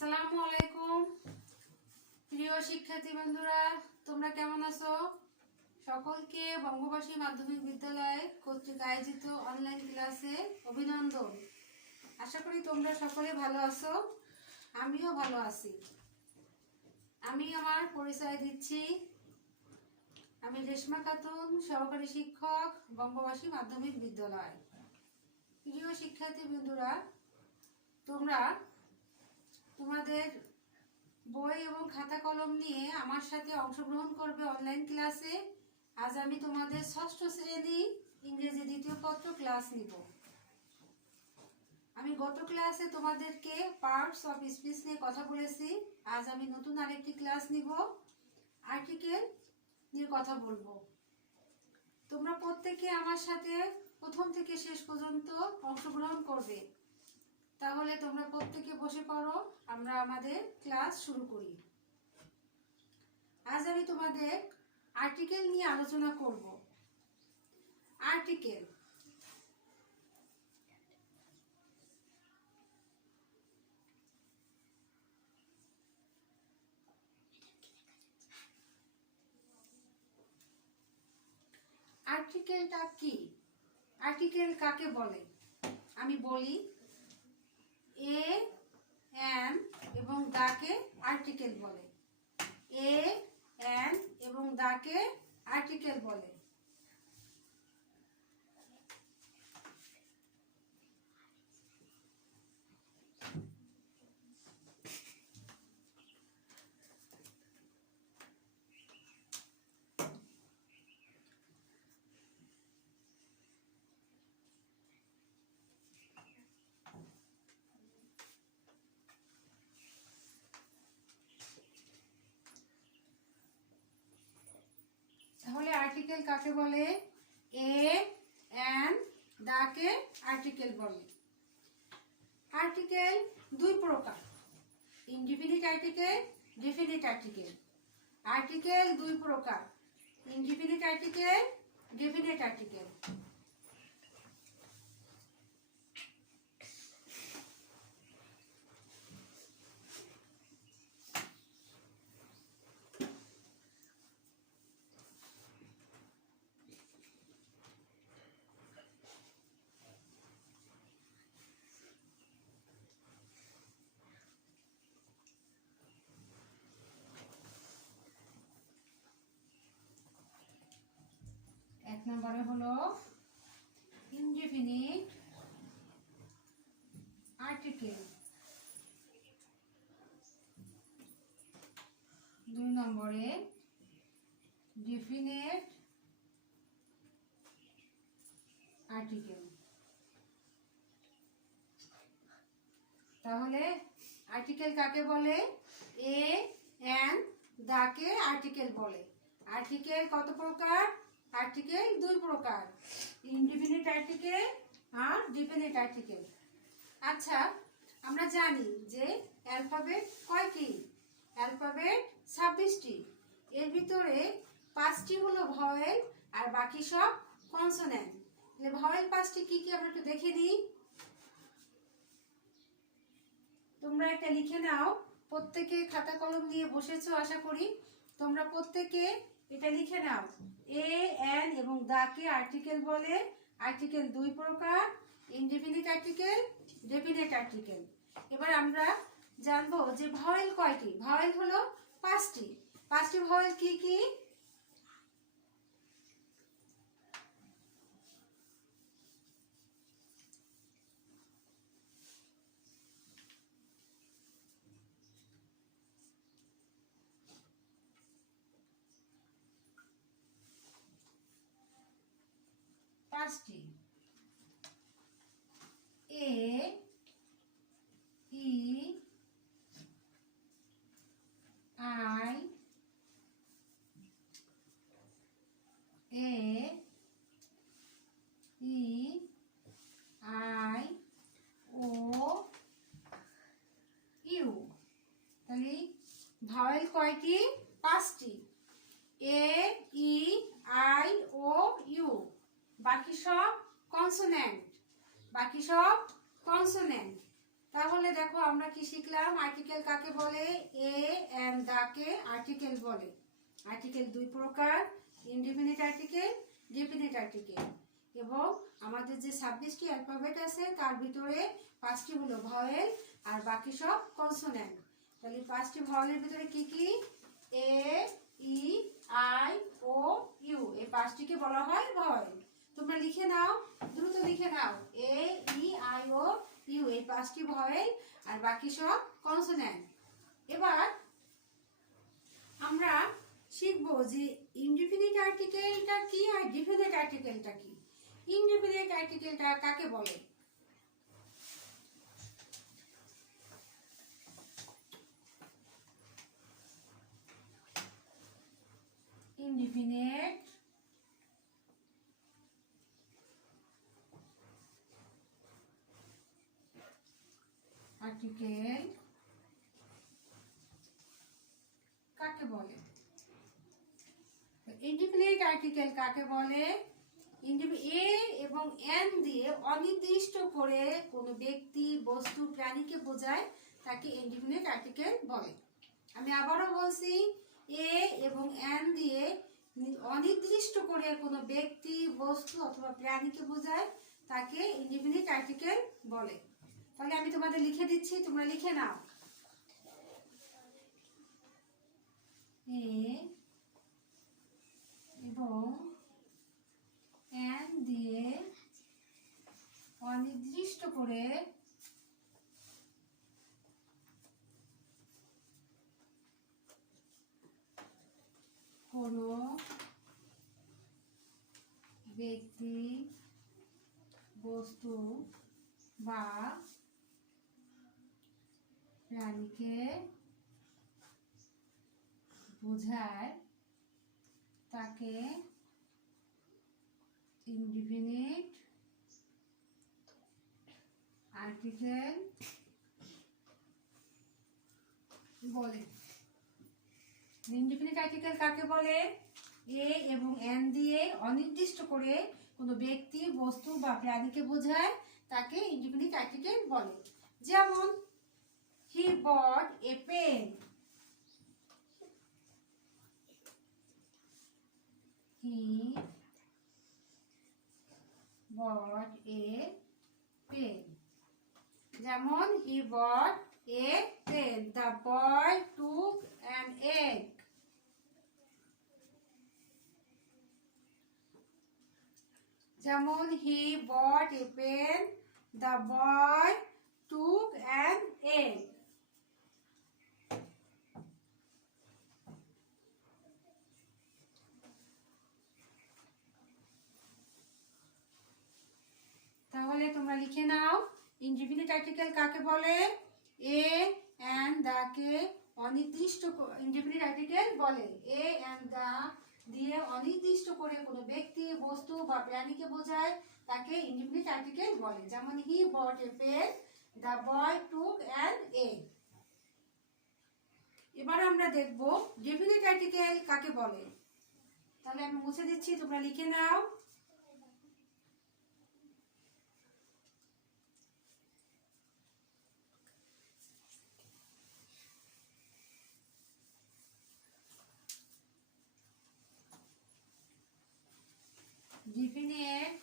আসসালামু আলাইকুম প্রিয় শিক্ষার্থী বন্ধুরা, তোমরা কেমন আছো? সকলকে বঙ্গবাসী মাধ্যমিক বিদ্যালয় কর্তৃক আয়োজিত অনলাইন ক্লাসে অভিনন্দন। আশা করি তোমরা সকলে ভালো আছো, আমিও ভালো আছি। আমি আমার পরিচয় দিচ্ছি। আমি রেশমা খাতুন, সহকারী শিক্ষক, বঙ্গবাসী মাধ্যমিক বিদ্যালয়। প্রিয় শিক্ষার্থী বন্ধুরা, তোমরা তোমাদের বই এবং খাতা কলম নিয়ে আমার সাথে অংশগ্রহণ করবে অনলাইন ক্লাসে। আজ আমি তোমাদের ষষ্ঠ শ্রেণী ইংরেজি দ্বিতীয় পত্র ক্লাস নিব। আমি গত ক্লাসে তোমাদেরকে পার্টস অফ স্পিচ নিয়ে কথা বলেছি। আজ আমি নতুন আরেকটি ক্লাস নিব, আর্টিকেল নিয়ে কথা বলবো। তোমরা প্রত্যেকে আমার সাথে প্রথম থেকে শেষ পর্যন্ত অংশগ্রহণ করবে। তাহলে তোমরা প্রত্যেকে বসে পড়ো, আমরা আমাদের ক্লাস শুরু করি। আজ আমি তোমাদের আর্টিকেল নিয়ে আলোচনা করব। আর্টিকেল আর্টিকেলটা কি? আর্টিকেল কাকে বলে? আমি বলি, এ এন এবং দাকে আর্টিকেল বলে। এ এন এবং দাকে আর্টিকেল বলে। তাহলে আর্টিকেল কাকে বলে? এ এন দাকে আর্টিকেল বলে। আর্টিকেল দুই প্রকার, indefinite article, definite article. Article দুই প্রকার, ইনডিফিনিট আর্টিকেল, ডেফিনিট আর্টিকেল। এক নম্বরে হলো ইনডিফিনিট আর্টিকেল, দুই নম্বরে ডেফিনিট আর্টিকেল। তাহলে আর্টিকেল কাকে বলে? এ এন দাকে আর্টিকেল বলে। আর্টিকেল কত প্রকার? আর্টিকেল দুই প্রকার, ইনডিফিনিট আর্টিকেল আর ডেফিনিট আর্টিকেল। আচ্ছা, আমরা জানি যে অ্যালফাবেট কয়টি? অ্যালফাবেট 26টি। এর ভিতরে 5টি হলো ভাওয়েল আর বাকি সব কনসোনেন্ট। তাহলে ভাওয়েল 5টি কি কি আমরা একটু দেখে নিই। তোমরা এটা লিখে নাও, প্রত্যেকে খাতা কলম নিয়ে বসেছো আশা করি। তোমরা প্রত্যেকে এটা লিখে নাও। এ এন এবং দাকে আর্টিকেল বলে। আর্টিকেল দুই প্রকার, ইনডিফিনিট আর্টিকেল, ডেফিনিট আর্টিকেল। এবার আমরা জানবো যে ভাওয়েল কয়টি। ভাওয়েল হলো 5টি। 5টি ভাওয়েল কি কি? পাঁচটি। A E I A E I O U. তাহলে ভাওয়েল কয়টি? 5টি। A E I O U. বাকি সব কনসোনেন্ট। বাকি সব কনসোনেন্ট। তাহলে দেখো আমরা কি শিখলাম, আর্টিকেল কাকে বলে, এ এন্ড দা কে আর্টিকেল বলে। আর্টিকেল দুই প্রকার, ইনডিফিনিট আর্টিকেল, ডেফিনিট আর্টিকেল। এবং আমাদের যে 26টি অ্যালফাবেট আছে তার ভিতরে 5টি হলো ভাওয়েল আর বাকি সব কনসোন্যান্ট। তাহলে 5টি ভাওয়েলের ভিতরে কি কি, এ, ই, আই, ও, ইউ, এই 5টিকে বলা হয় ভাওয়েল। তোমরা লিখে নাও, দ্রুত লিখে নাও, এ, ই, আই, ও, ইউ, এই 5টি ভাওয়েল আর বাকি সব কনসোন্যান্ট। এবার আমরা শিখবো যে ইনডিফিনিট আর্টিকেলটা কি আর ডেফিনিট আর্টিকেলটা কি। ইনডিফিনিট আর্টিকেলটা কাকে বলে? ইনডিফিনিট আর্টিকেল কাকে বলে? ইনডিফিনিট আর্টিকেল কাকে বলে? এ এবং এন দিয়ে অনির্দিষ্ট করে কোনো ব্যক্তি, বস্তু, প্রাণীকে বোঝায়, তাকে ইনডিফিনিট আর্টিকেল বলে। আমি আবারও বলছি, এ এবং এন দিয়ে অনির্দিষ্ট করে কোনো ব্যক্তি, বস্তু অথবা প্রাণীকে বোঝায়, তাকে ইনডিফিনিট আর্টিকেল বলে। তাহলে আমি তোমাদের লিখে দিচ্ছি, তোমরা লিখে নাও। এ এবং এন দিয়ে অনির্দিষ্ট করে কোনো ব্যক্তি, বস্তু বা প্রাণীকে বোঝায়, তাকে ইনডিফিনিট আর্টিকেল বলে। ইনডিফিনিট আর্টিকেল কাকে বলে? এ এবং এন দিয়ে অনির্দিষ্ট করে কোনো ব্যক্তি, বস্তু বা প্রাণীকে বোঝায়, তাকে ইনডিফিনিট আর্টিকেল বলে। যেমন, he bought a pen. He bought a pen. যেমন, he bought a pen. The boy took an egg. যেমন, he bought a pen. The boy took an egg. তাহলে তোমরা লিখে নাও, ইনডিফিনিট আর্টিকেল কাকে বলে? এ এন্ড দা কে অনির্দিষ্ট ইনডিফিনিট আর্টিকেল বলে। এ and the দিয়ে অনির্দিষ্ট করে কোনো ব্যক্তি, বস্তু বা প্রাণীকে বোঝায়, তাকে ইনডিফিনিট আর্টিকেল বলে। যেমন, he bought a pen, the boy took an egg. এবার আমরা দেখব ডেফিনিট আর্টিকেল কাকে বলে। তাহলে আমি মুছে দিচ্ছি, তোমরা লিখে নাও। definite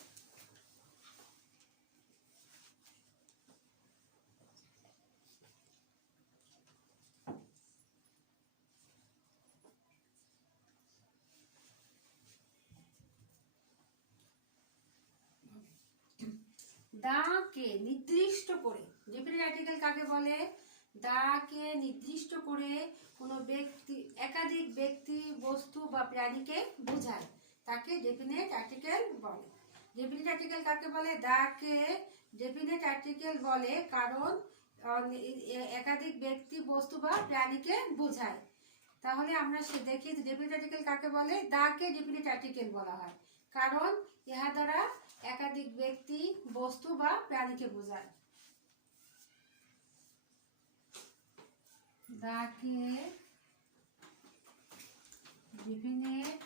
দাকে নির্দিষ্ট করে, ডেফিনিট আর্টিকেল কাকে বলে? দাকে নির্দিষ্ট করে কোনো ব্যক্তি, একাধিক ব্যক্তি, বস্তু বা প্রাণীকে বোঝায়, তাকে ডেফিনিট আর্টিকেল বলে। ডেফিনিট আর্টিকেল কাকে বলে? দাকে ডেফিনিট আর্টিকেল বলে কারণ একাধিক ব্যক্তি, বস্তু বা প্রাণীকে বোঝায়। তাহলে আমরা দেখি ডেফিনিট আর্টিকেল কাকে বলে। দাকে ডেফিনিট আর্টিকেল বলা হয় কারণ ইহা দ্বারা একাধিক ব্যক্তি, বস্তু বা প্রাণীকে বোঝায়। দাকে ডেফিনিট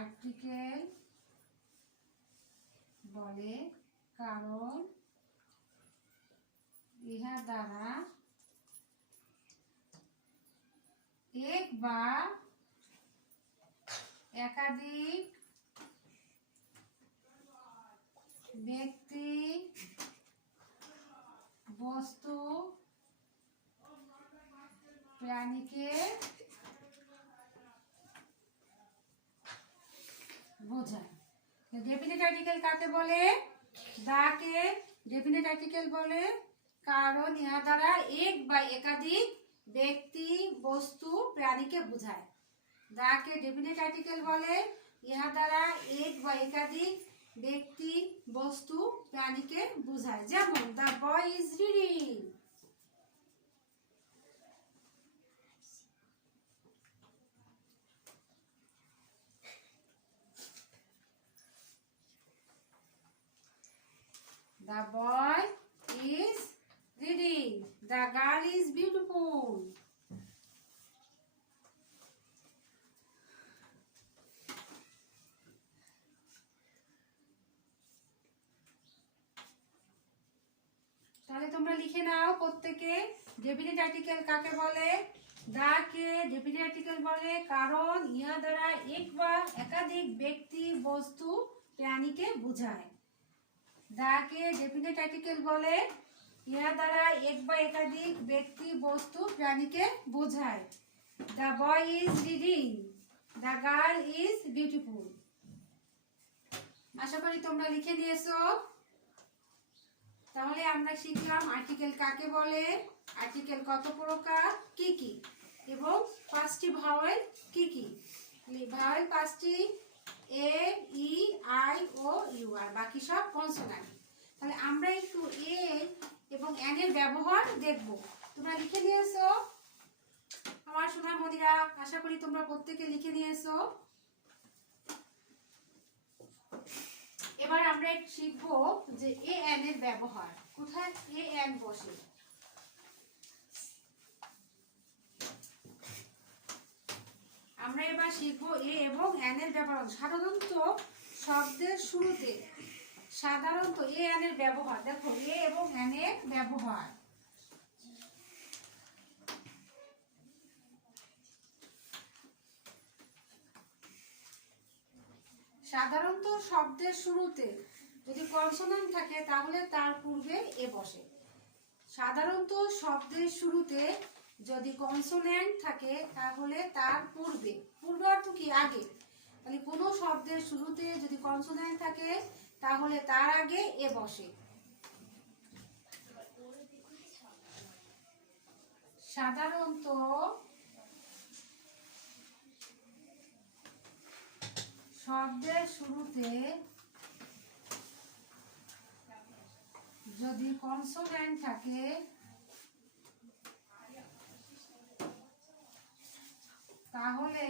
আর্টিকেল বলে কারণ ইহা দ্বারা এক বা একাধিক ব্যক্তি বস্তু প্রাণীকে বোঝায়। ডেফিনিট আর্টিকেল কাকে বলে? দাকে ডেফিনিট আর্টিকেল বলে কারণ ইহা দ্বারা এক বা একাধিক ব্যক্তি বস্তু প্রাণীকে বোঝায়। দাকে ডেফিনিট আর্টিকেল বলে ইহা দ্বারা এক বা একাধিক ব্যক্তি বস্তু প্রাণীকে বোঝায়। যেমন the boy is reading. The boy is reading. The girl is beautiful. তাহলে তোমরা লিখে নাও প্রত্যেকে ডেফিনিট আর্টিকেল কাকে বলে। দাকে ডেফিনিট আর্টিকেল বলে কারণ ইহা দ্বারা এক বা একাধিক ব্যক্তি বস্তু প্রাণীকে বোঝায়। দাকে ডেফিনিট আর্টিকেল বলে ইহা দ্বারা এক বা একাধিক ব্যক্তি বস্তু প্রাণীকে বোঝায়। The boy is reading. The girl is beautiful. আশা করি তোমরা লিখে নিয়েছো। তাহলে আমরা শিখলাম আর্টিকেল কাকে বলে, আর্টিকেল কত প্রকার, কি কি, এবং পাঁচটি ভাওয়েল কি কি। ভাওয়েল পাঁচটি A, E, I, O, U, আর বাকি সব কনসোনান্ট। তাহলে আমরা একটু এ এবং এন এর ব্যবহার দেখব। তোমরা লিখে নিয়েছো আমার সোনা মনিরা? আশা করি তোমরা প্রত্যেকে লিখে নিয়েছো। এবার আমরা শিখবো যে এ এন এর ব্যবহার। কোথায় এ এন বসে? আমরা এবার শিখবো এ এবং এন এর ব্যবহার। সাধারণত শব্দের শুরুতে সাধারণত এ এন এর ব্যবহার দেখো, এ এবং এন এর ব্যবহার। সাধারণত শব্দের শুরুতে যদি কনসোনান্ট থাকে তাহলে তার পূর্বে এ বসে। সাধারণত শব্দের শুরুতে যদি কনসোন্যান্ট থাকে তাহলে তার পূর্বে, পূর্বে অর্থ কি? আগে। তাহলে কোনো শব্দের শুরুতে যদি কনসোন্যান্ট থাকে তাহলে তার আগে এ বসে। সাধারণত শব্দের শুরুতে যদি কনসোন্যান্ট থাকে তাহলে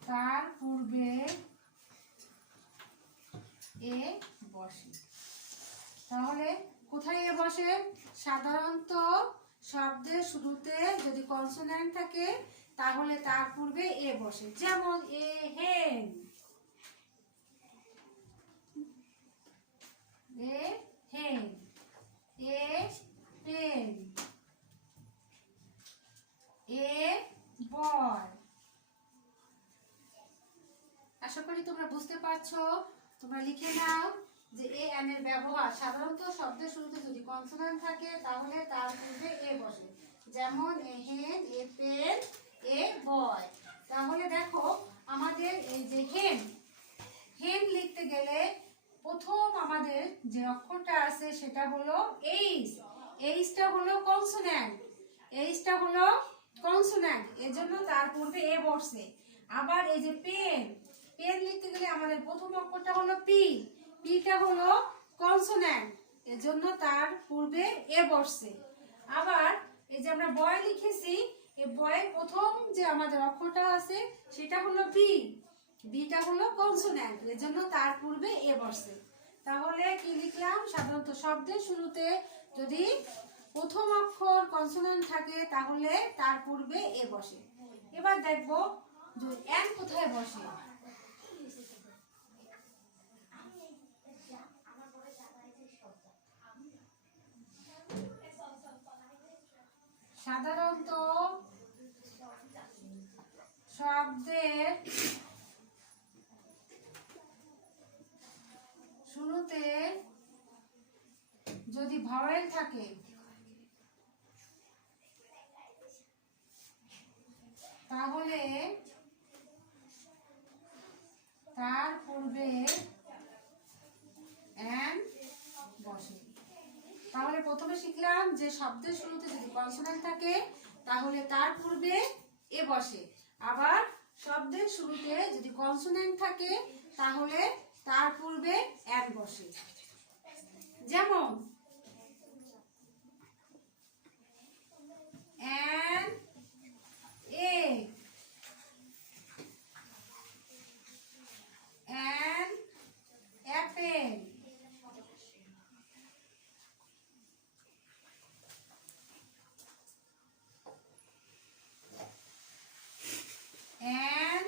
তার পূর্বে এ বসে। তাহলে কোথায় এ বসে? সাধারণত শব্দের শুরুতে যদি কনসোন্যান্ট থাকে তাহলে তার পূর্বে এ বসে। যেমন এ হেন, এ হেন, এ পেন, এ বয়। আশা করি তোমরা বুঝতে পারছো। তোমরা লিখে নাও যে এ এন এর ব্যবহার। সাধারণত শব্দের শুরুতে যদি কনসোন্যান্ট থাকে তাহলে তার পূর্বে এ বসে। যেমন এ হেন, এ পেন, এ বয়। তাহলে দেখো আমাদের এই যে হেন, হেন লিখতে গেলে প্রথম আমাদের যে অক্ষরটা আছে সেটা হলো এইচ। এইচটা হলো কনসোন্যান্ট, এইচটা হলো কনসোন্যান্ট, এজন্য তার পূর্বে এ বসে। আবার এই যে পেন, পেন লিখতে গেলে আমাদের প্রথম অক্ষরটা হলো পি, পিটা হলো কনসোন্যান্ট, এজন্য তার পূর্বে এ বসছে। আবার এই যে আমরা বয় লিখেছি, এই বয়ের প্রথম যে আমাদের অক্ষরটা আছে সেটা হলো বি, বিটা হলো কনসোন্যান্ট, এজন্য তার পূর্বে এ বসছে। তাহলে কি লিখলাম? সাধারণত শব্দের শুরুতে যদি প্রথম অক্ষর কনসোন্যান্ট থাকে তাহলে তার পূর্বে এ বসে। এবার দেখবো যে এন কোথায় বসে। সাধারণত শব্দের শুরুতে যদি ভাওয়েল থাকে তাহলে তার পূর্বে অ্যান বসে। তাহলে প্রথমে শিখলাম যে শব্দের শুরুতে যদি কনসোনেন্ট থাকে তাহলে তার পূর্বে এ বসে, আবার শব্দের শুরুতে যদি কনসোনেন্ট থাকে তাহলে তার পূর্বে অ্যান বসে। যেমন an egg, an apple, an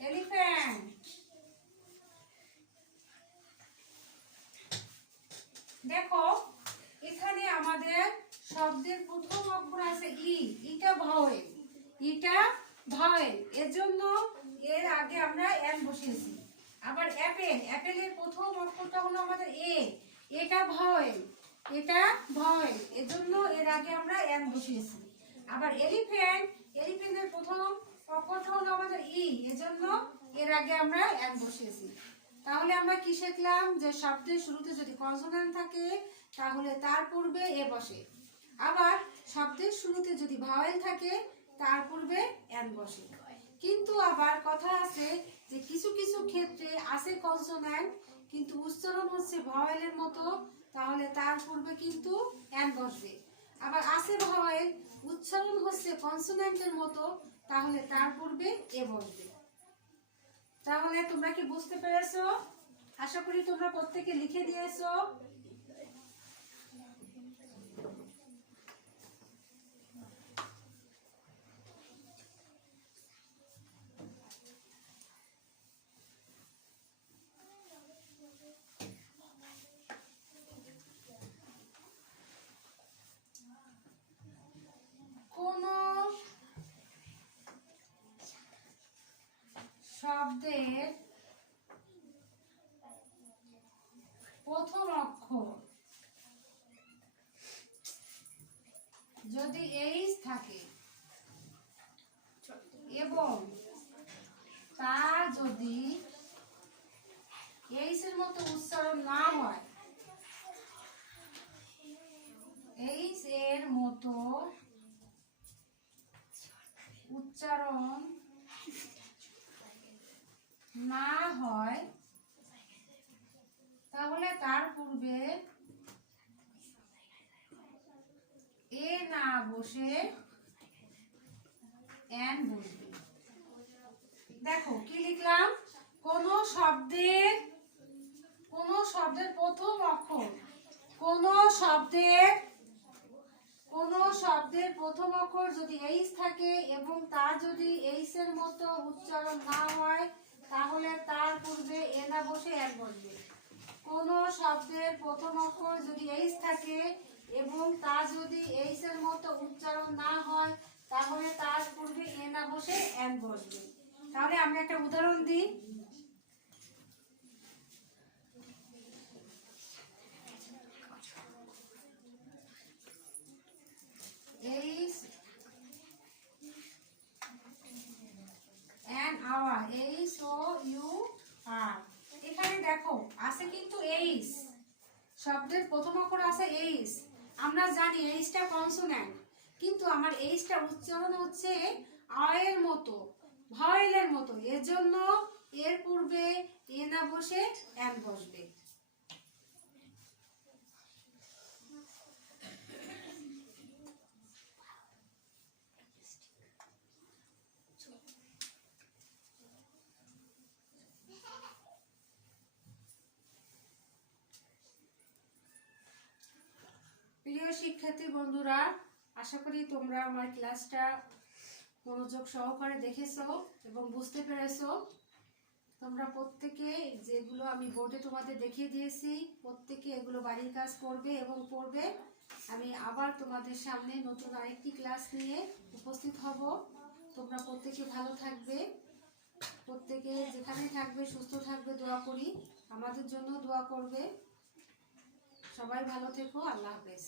elephant. দেখো এখানে আমাদের শব্দের প্রথম অক্ষর আছে ই, ইটা ভাওয়েল, ইটা ভাওয়েল, এজন্য এর আগে আমরা এন বসিয়েছি। আবার অ্যাপেল, অ্যাপেলের প্রথম অক্ষরটা হলো আমাদের এ, এটা ভাওয়েল, এটা ভাওয়েল, এজন্য এর আগে আমরা এন বসিয়েছি। আবার এলিফ্যান্ট, এলিফ্যান্টের প্রথম অক্ষরটা হলো আমাদের ই, এজন্য এর আগে আমরা এন বসিয়েছি। তাহলে আমরা কি শিখলাম যে শব্দের শুরুতে যদি কনসোনেন্ট থাকে তাহলে তার পূর্বে এ বসে, আবার শব্দের শুরুতে যদি ভাওয়েল থাকে তার পূর্বে এন বসে। কিন্তু আবার কথা আছে যে কিছু কিছু ক্ষেত্রে আছে কনসোনেন্ট কিন্তু উচ্চারণ হচ্ছে ভাওয়েলের মতো, তাহলে তার পূর্বে কিন্তু এন বসবে। আবার আছে ভাওয়েল উচ্চারণ হচ্ছে কনসোনেন্টের মতো, তাহলে তার পূর্বে এ বসবে। তাহলে তোমরা কি বুঝতে পেরেছো? আশা করি তোমরা প্রত্যেকে লিখে দিয়েছো। কোন শব্দের প্রথম অক্ষর যদি এইচ থাকে এবং তা যদি এইচ এর মতো উচ্চারণ না হয়, এইচ এর মতো উচ্চারণ না হয় তাহলে তার পূর্বে এ না বসে এন বসবে। দেখো কি লিখলাম, কোন শব্দের প্রথম অক্ষর, কোন শব্দের প্রথম অক্ষর যদি এইচ থাকে এবং তা যদি এইচ এর মতো উচ্চারণ না হয় তাহলে তার পূর্বে এ না বসে এন বসবে। কোন শব্দের প্রথম অক্ষর যদি এইচ থাকে এবং তা যদি এইচ এর মতো উচ্চারণ না হয় তাহলে তার পূর্বে এ না বসে এন বসবে। তাহলে আমি একটা উদাহরণ দিই। H in hour, H O U R, এখানে দেখো আছে কিন্তু এইচ, শব্দের প্রথম অক্ষর আছে এইচ। আমরা জানি এইচটা কনসোন্যান্ট, কিন্তু আমার এইচটা উচ্চারণ হচ্ছে আ এর মতো, ভাওয়েলের মতো, এজন্য এর পূর্বে এ না বসে এন বসবে। প্রিয় শিক্ষার্থী বন্ধুরা, আশা করি তোমরা আমার ক্লাসটা মনোযোগ সহকারে দেখেছো এবং বুঝতে পেরেছো। তোমরা প্রত্যেকে যেগুলো আমি বোর্ডে তোমাদের দেখিয়ে দিয়েছি প্রত্যেকে এগুলো বাড়ির কাজ করবে এবং পড়বে। আমি আবার তোমাদের সামনে নতুন আরেকটি ক্লাস নিয়ে উপস্থিত হব। তোমরা প্রত্যেকে ভালো থাকবে, প্রত্যেকে যেখানে থাকবে সুস্থ থাকবে, দোয়া করি। আমাদের জন্য দোয়া করবে। সবাই ভালো থেকো। আল্লাহ হাফেজ।